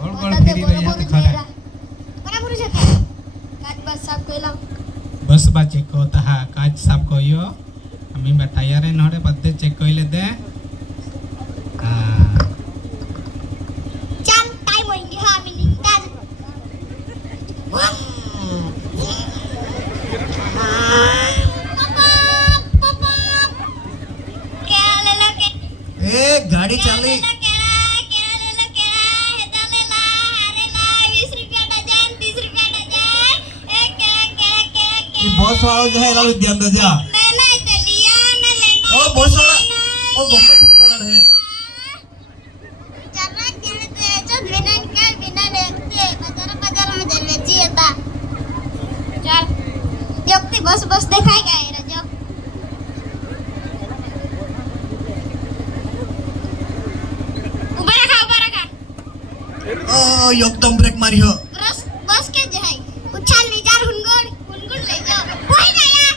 गोल गोल फेरी रही है तो खरा बराबर છે કાચ બસ સાફ કઈલા बस बा चेक होता है काज साफ कोयो हमें बताया रे नोड़े पत्ते चेक कोइले दे ચાલ ટાઈમ હોય ગયો હા મિનિટ જ ए गाड़ी चाली बॉस वाला जो है लालू ध्यान दे जा ओ बॉस वाला ओ बम्बई से निकल रहा है बस बस देखाय काय रजब उभा रखा ओ एकदम ब्रेक मारी हो बस बस के जाय उछाल ले जा हुनगुन ले जाओ होय गया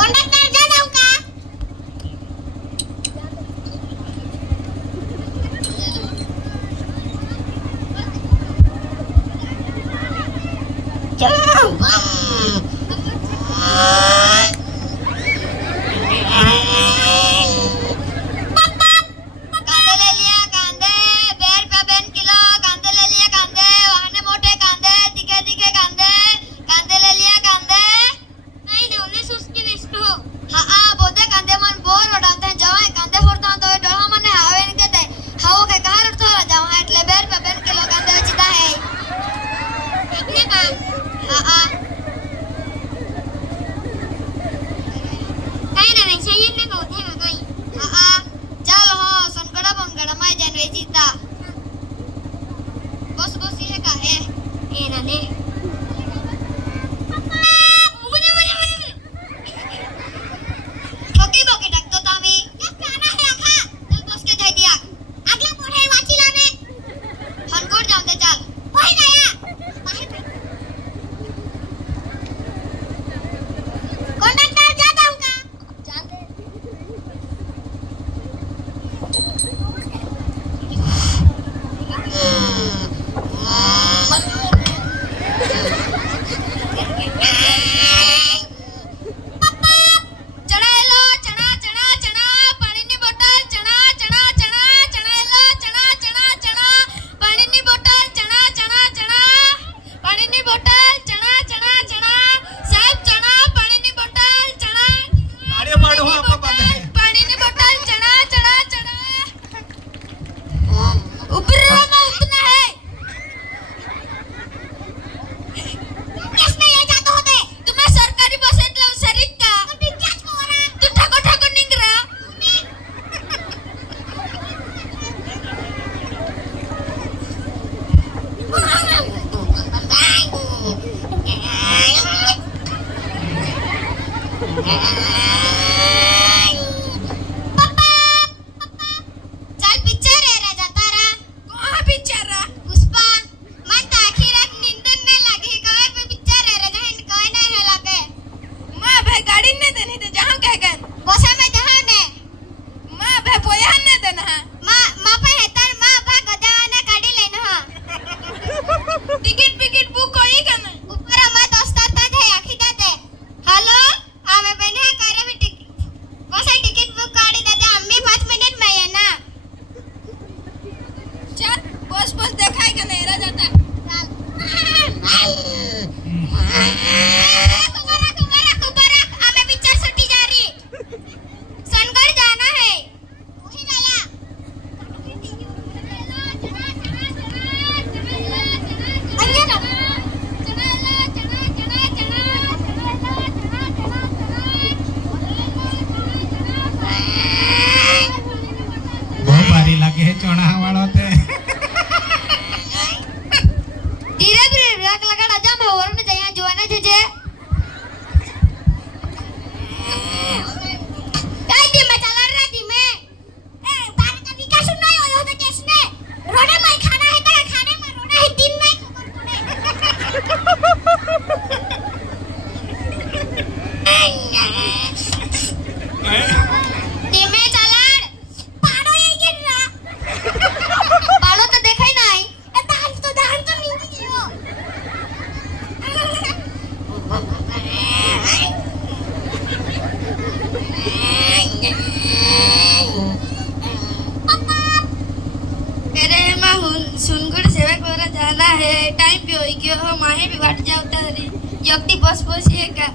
कंडक्टर जा जाऊ का चलो पापा अरे माँ सुनगुड़ सेवा करा जाना है टाइम पे होई गयो हो माहे भी वाट जावता हरी जल्दी बस बस ये का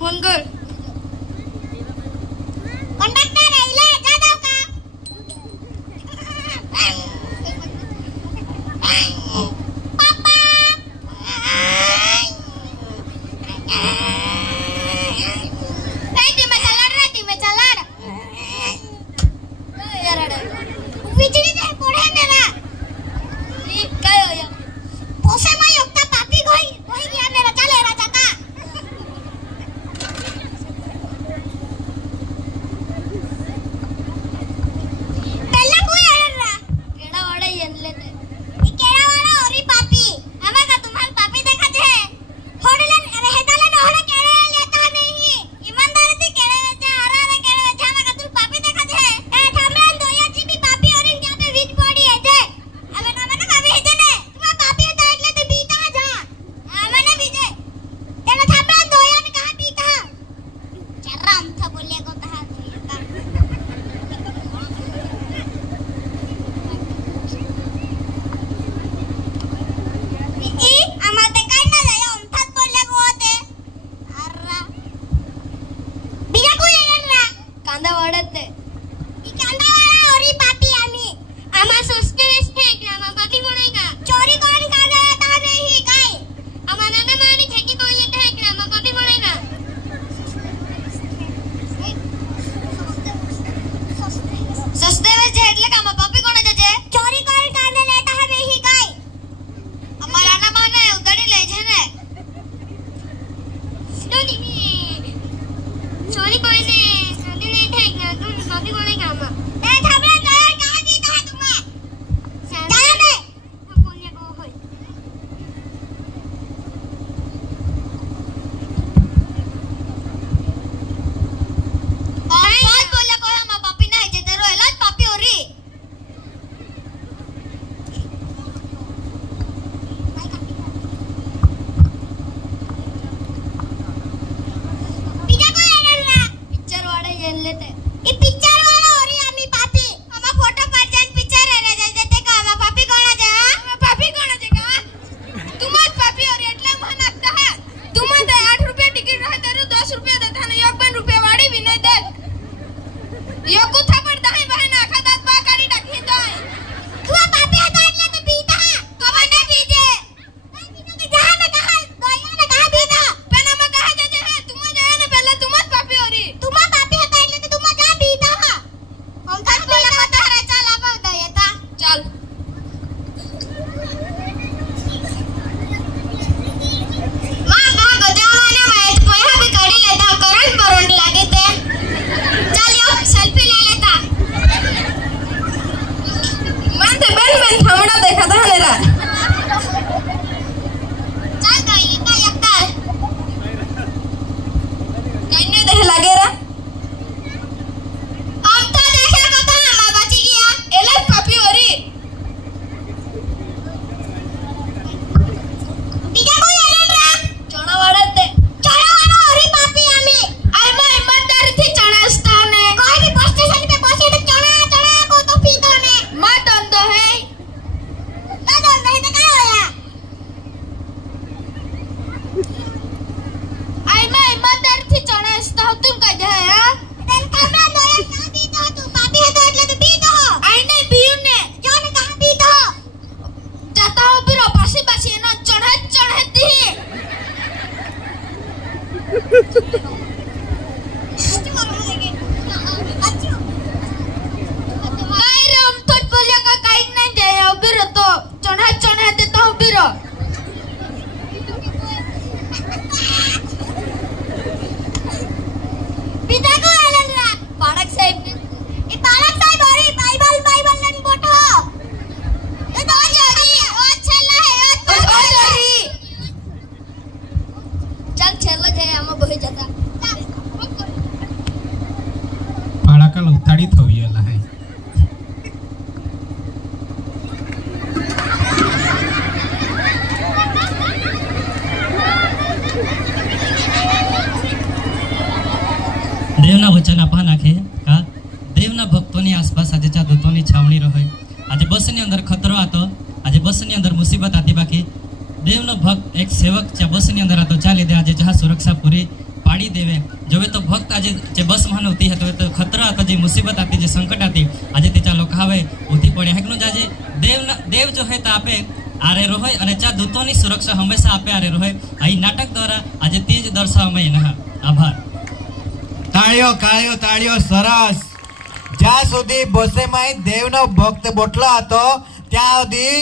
हुनगुड़ कंडक्टर आइले जा जाओ का पापा धीमे चला यार वीजળી दे पड़े मेरा ये काय होया पोसे में योक्ता पापी गई गया मेरा चले राजा का पहला कोई आया केड़ा वाड़ा ये लेते ये केड़ा वाड़ा औरी पापी हमें का तुम्हारे पापी देखा जे होड़ले रहताले न होड़े केड़े लेता नहीं ईमानदारी से केड़े लेते हरा रे केड़े लेते हमें का तुम पापी देखा जे ए थामरान दोया जी भी पापी और इनके पे वीज पड़ी है जे हमें ना मैंने कभी है जे ने तुम पापी है तो એટલે तो बीता जा हमें ने बीजे तेरे थामरान दोया ने कहा बीता चर्रा हम था बोले को तहा ई आम्हाला काय ना लय ओमथात बोलले गो होते अर्रा बिया को येणार कांदा वाढत ते ई कांदा वाढा ओरी पापी आम्ही आम्हा सस्पेन्स थे की आम्हा पापी कोणी का चोरी कोण कांदा येता नाही काय आम्हा नाना मानी ठेकी कोण येते है की आम्हा पापी कोणी का सस्ते वे जेटले का आम्हा पापी कोणाचे जे चोरी कोण कांदा लेता नाही काय અમારા ના માને ઉધડી લઈ છે ને સોરી કોઈને કાંદી નહીં થાય કે તું કાંદી કોને કામમાં એ થાબડા નયા કાં દીધા તુમે જાય ને બોલ્યા કો હોય बहुत बोल्या को हम पापी नाही जे तेरो एलाज पापी होरी બીજા કોઈ આનંદના પિક્ચર વાળા જેન લેતે ઈ પિક્ચર વાળા ઓરી આમી પાપી આમાં ફોટો પાડજાન પિક્ચર રે જાય તે કા આમાં પાપી કોણ છે હા આમાં પાપી કોણ છે કા તુમ જ પાપી ઓરી એટલા મન આપતા હે તુમ જ 8 રૂપિયા ટિકિટ રહે તારે 10 રૂપિયા દેતા ને 1 રૂપિયા વાડી વિનય દે યો કુથા પર દાહી બહેન આખા દાંત બા કાઢી નાખી દે તું આ પાપી હતા એટલે તો બીતા તો મને બીજે નહીં બીજો કે જહા ને કહા દોયા ને કહા બીતા પેલા માં કહા જે હે તુમ જ આયા ને પહેલા તુમ જ પાપી ઓરી તુમ પાપી હતા એટલે તો તુમ જ દેવના વચન આપવા નાખે કા દેવના ભક્તોની આસપાસ આજે ચા દૂતોની છાવણી રહે. આજે બસની અંદર ખતરો હતો, આજે બસની અંદર મુસીબત હતી, બાકી દેવનો ભક્ત એક સેવક જે બસની અંદર હતો ચાલી દે આજે જहाँ સુરક્ષા પૂરી પાડી દેવે. જોવે તો ભક્ત આજે જે બસમાં ઉતી હતો તો ખતરા હતો, જે મુસીબત હતી, જે સંકટ હતી, આજે તે ચા લોકો હવે ઉતી પડ્યા. હેકનું આજે દેવ જો હે તો આપે આરે રોય અને ચા દૂતોની સુરક્ષા હંમેશા આપે આરે રોય. અહીં નાટક દ્વારા આજે તે જ દર્શાવવામાં એના આભાર. તાળીઓ કાળીઓ તાળીઓ સરસ. જ્યાં સુધી બસેમાં દેવનો ભક્ત બોટલો હતો ત્યાં સુધી